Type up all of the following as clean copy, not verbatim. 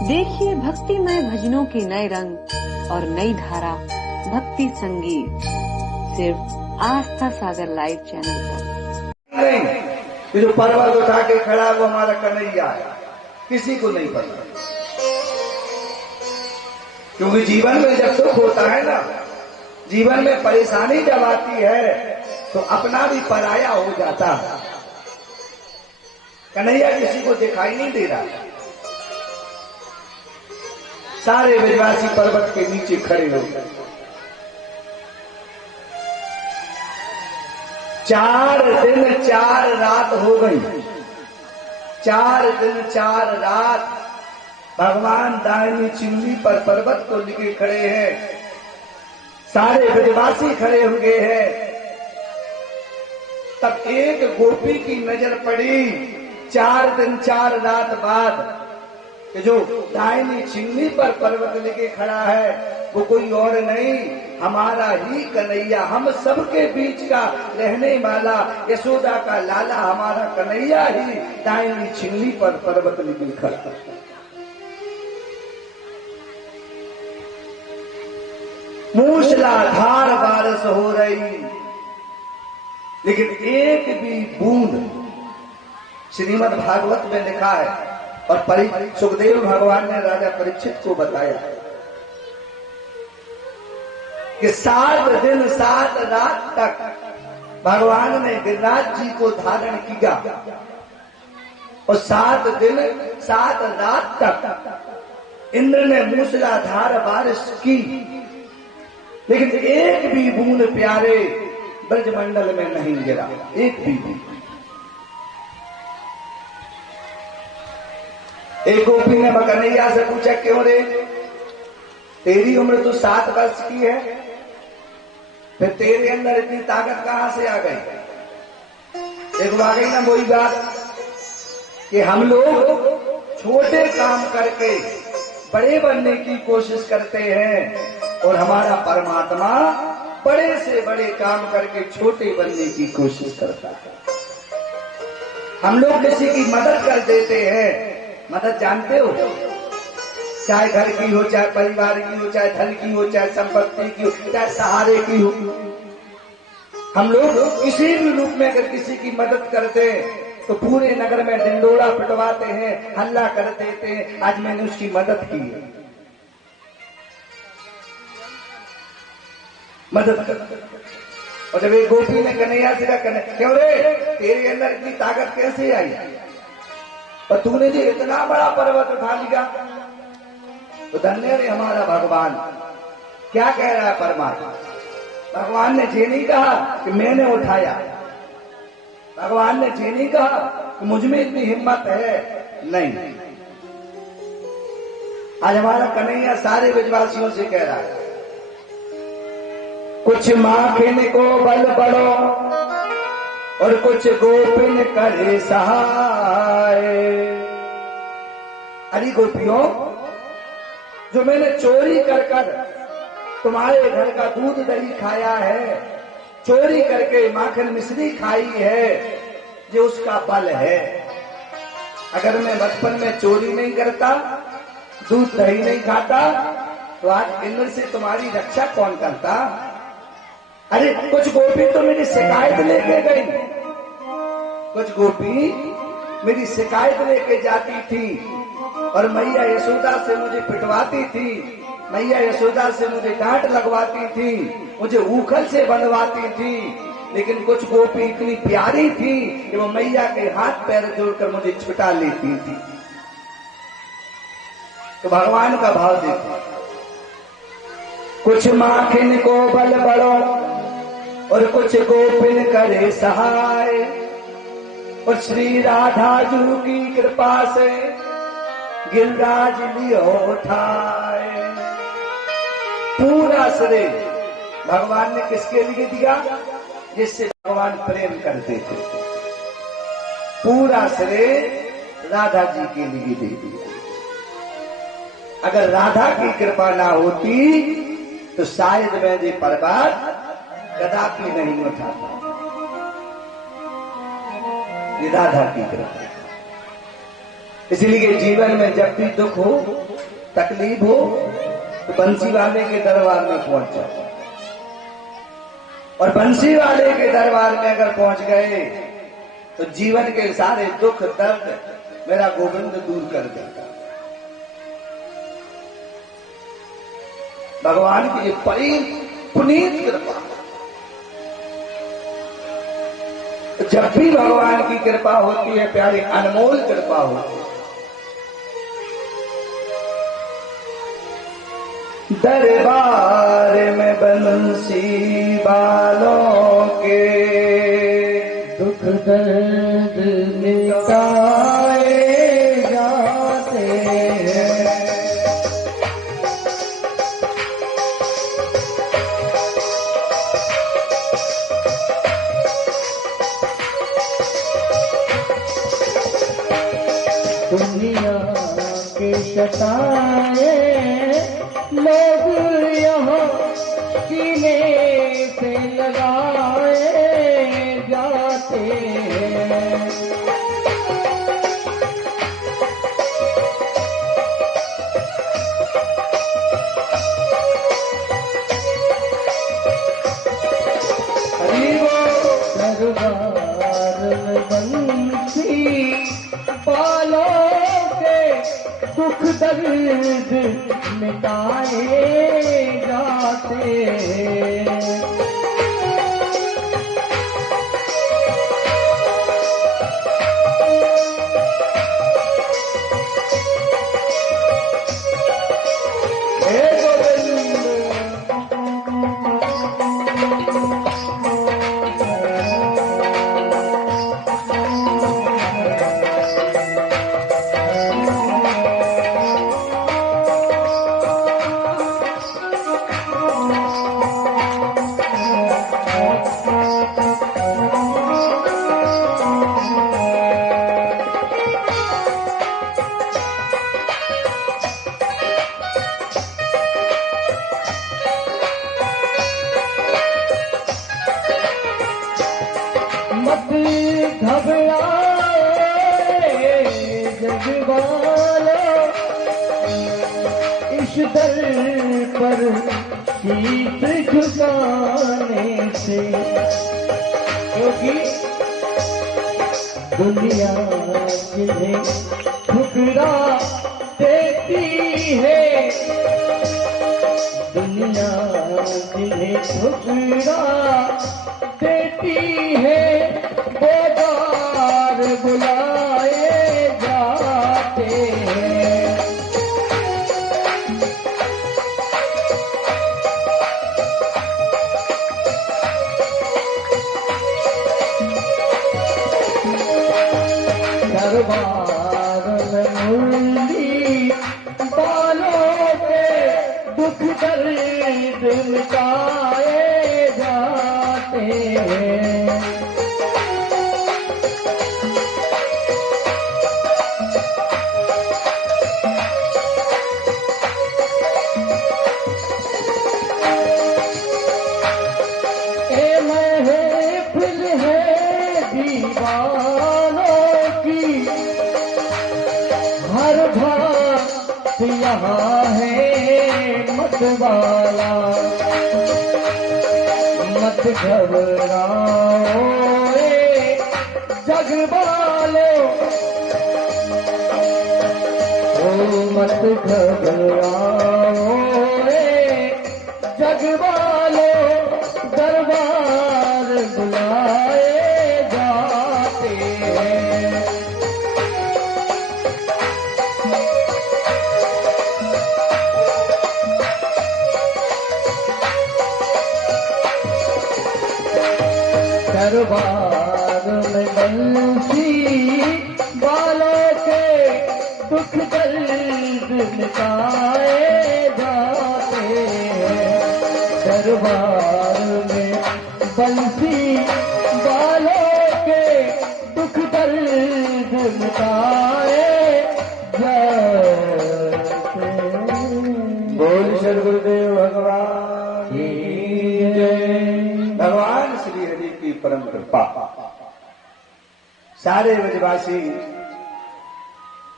देखिए भक्तिमय भजनों के नए रंग और नई धारा भक्ति संगीत सिर्फ आस्था सागर लाइव चैनल पर। नहीं, जो पर्वत उठा के खड़ा वो हमारा कन्हैया है, किसी को नहीं पता। क्योंकि जीवन में जब दुख होता है ना, जीवन में परेशानी जब आती है तो अपना भी पराया हो जाता है। कन्हैया किसी को दिखाई नहीं दे रहा। सारे ब्रजवासी पर्वत के नीचे खड़े हो गए। 4 दिन 4 रात हो गई। 4 दिन 4 रात भगवान दाहिनी चिमनी पर पर्वत को लेके खड़े हैं। सारे ब्रजवासी खड़े हुए हैं। तब एक गोपी की नजर पड़ी 4 दिन 4 रात बाद कि जो दाहिनी चिमनी पर पर्वत लेके खड़ा है वो कोई और नहीं, हमारा ही कन्हैया, हम सबके बीच का रहने वाला, यशोदा का लाला हमारा कन्हैया ही दाहिनी चिमनी पर पर्वत लेके खड़ा है। मूसलाधार बारिश हो रही, लेकिन एक भी बूंद, श्रीमद् भागवत में लिखा है और सुखदेव भगवान ने राजा परीक्षित को बताया कि 7 दिन 7 रात तक भगवान ने गिरिराज जी को धारण किया और 7 दिन 7 रात तक इंद्र ने मूसलाधार बारिश की, लेकिन एक भी बूंद प्यारे ब्रजमंडल में नहीं गिरा, एक भी बूंद। एक गोपी ने कन्हैया से पूछा, क्यों रे, तेरी उम्र तो 7 वर्ष की है, फिर तेरे अंदर इतनी ताकत कहां से आ गई? एक आ गई ना वही बात कि हम लोग छोटे काम करके बड़े बनने की कोशिश करते हैं और हमारा परमात्मा बड़े से बड़े काम करके छोटे बनने की कोशिश करता है। हम लोग किसी की मदद कर देते हैं, मदद जानते हो, चाहे घर की हो, चाहे परिवार की हो, चाहे धन की हो, चाहे संपत्ति की हो, चाहे सहारे की हो। हम लोग किसी भी रूप में अगर किसी की मदद करते हैं तो पूरे नगर में ढिंडोरा पिटवाते हैं, हल्ला कर देते हैं, आज मैंने उसकी मदद की है। मदद कर। और जब एक गोपी ने कन्हैया से कहा, क्यों रे, तेरे अंदर इतनी ताकत कैसे आई और तूने जो इतना बड़ा पर्वत उठा लिया? तो धन्य रे हमारा भगवान। क्या कह रहा है परमात्मा? भगवान ने ये नहीं कहा कि मैंने उठाया, भगवान ने ये नहीं कहा कि मुझ में इतनी हिम्मत है, नहीं। आज हमारा कन्हैया सारे ब्रजवासियों से कह रहा है, कुछ माखिन को बल बढ़ो और कुछ गोपिन करे सहाय। अरे गोपियों, जो मैंने चोरी कर कर तुम्हारे घर का दूध दही खाया है, चोरी करके माखन मिश्री खाई है, जो उसका बल है। अगर मैं बचपन में चोरी नहीं करता, दूध दही नहीं खाता, तो आज इंद्र से तुम्हारी रक्षा कौन करता? अरे कुछ गोपी तो मेरी शिकायत लेके गई, कुछ गोपी मेरी शिकायत लेके जाती थी और मैया यशोदा से मुझे पिटवाती थी, मैया यशोदा से मुझे डांट लगवाती थी, मुझे ऊखल से बंधवाती थी, लेकिन कुछ गोपी इतनी प्यारी थी कि वो मैया के हाथ पैर जोड़कर मुझे छुटा लेती थी। तो भगवान का भाव देखो, कुछ माखिन को बल बढ़ो और कुछ गोपिन करे सहाय, और श्री राधा जू की कृपा से गिरिराज लियो उठाए। पूरा श्रेय भगवान ने किसके लिए दिया? जिससे भगवान प्रेम करते थे। पूरा श्रेय राधा जी के लिए दे दिया। अगर राधा की कृपा ना होती तो शायद मैं ये पर्वत कदापि नहीं उठाता। ये राधा की कृपा। इसलिए जीवन में जब भी दुख हो, तकलीफ हो, तो बंसी वाले के दरबार में पहुंच जाओ। और बंसी वाले के दरबार में अगर पहुंच गए तो जीवन के सारे दुख दर्द मेरा गोविंद दूर कर देगा। भगवान की बड़ी पुनीत कृपा। जब भी भगवान की कृपा होती है प्यारी, अनमोल कृपा होती है। दरबार में बंसी वालों के दुख दर्द मिटाए जाते हैं। दुनिया के सताए लोग यहाँ सीने से लगाए जाते हैं। दरबार में बंसी वालों के दुख दर्द मिटाए जाते हैं। मत घबराए जगवालो, इस दर पर शीश झुकाने से, क्योंकि दुनिया जिन्हें ठुकरा देती है, दुनिया जिन्हें ठुकरा देती है, वो बार बुलाए जाते हैं। दरबार में मुरली वालों के दुख दर्द मिटाए जाते हैं। ए महफिल है दीवानों की, हर बात यहाँ है मतवाला, मत घबराओ जग वालो, ओ मत घबराओ जग वालो, दरबार बुलाए जाते हैं। दरबार में बंसी वालों के दुख दर्द मिटाए जाते हैं। दरबार में बंसी वालों के दुख दर्द मिटाए जाते हैं। बोल श्री गुरुदेव भगवान की जय। भगवान श्री हरि की परम कृपा। सारे ब्रजवासी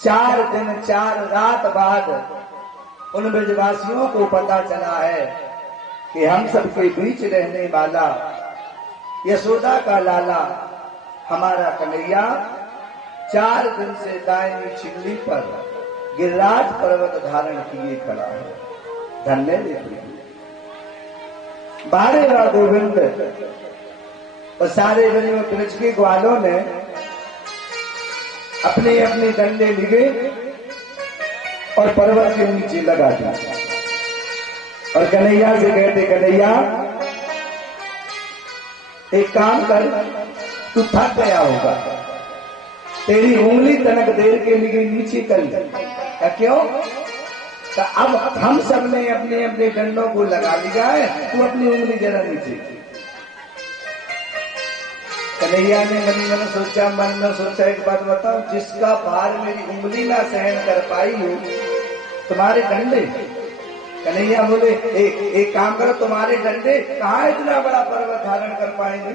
4 दिन 4 रात बाद उन ब्रजवासियों को पता चला है कि हम सबके बीच रहने वाला यशोदा का लाला हमारा कन्हैया 4 दिन से दाहिनी छिल्ली पर गिरिराज पर्वत धारण किए खड़ा है। धन्य देखिए 12वां गोविंद और सारे ब्रज के ग्वालों ने अपने अपने डंडे लिए और पर्वत के नीचे लगा दिया और कन्हैया से कहते, कन्हैया एक काम कर, तू थक गया होगा, तेरी उंगली तनक देर के लिए नीचे कर ले। क्यों? तो अब हम सब ने अपने अपने डंडों को लगा लिया है, तू अपनी उंगली जरा नीचे। कन्हैया ने मन में सोचा एक बात बताओ, जिसका भार मेरी उंगली ना सहन कर पाई हो तुम्हारे डंडे। कन्हैया बोले एक काम करो, तुम्हारे डंडे कहाँ इतना बड़ा पर्वत धारण कर पाएंगे।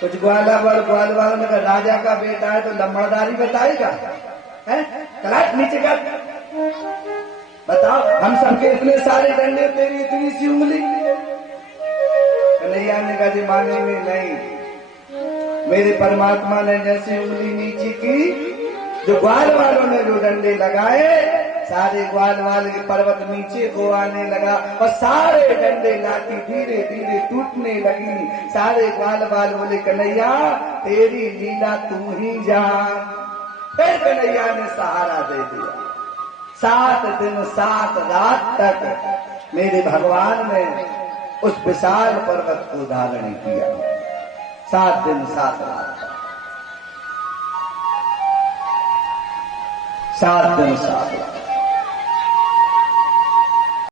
कुछ ग्वालवाल में राजा का बेटा है तो लंबड़दारी बताएगा, है नीचे का बताओ, हम सबके इतने सारे डंडे, तेरी इतनी सी उंगली। कन्हैया ने कहा जी मानेंगे नहीं, मेरे परमात्मा ने जैसी उंगली नीचे की, जो ग्वाल वालों ने जो डंडे लगाए, सारे ग्वाल वाले के पर्वत नीचे को आने लगा और सारे डंडे लाठी धीरे धीरे टूटने लगी। सारे ग्वाल वाल बोले कन्हैया तेरी लीला तू ही जान। फिर कन्हैया ने सहारा दे दिया। 7 दिन 7 रात तक मेरे भगवान ने उस विशाल पर्वत को धारण किया। 7 दिन 7 रात, 7 दिन 7 रात।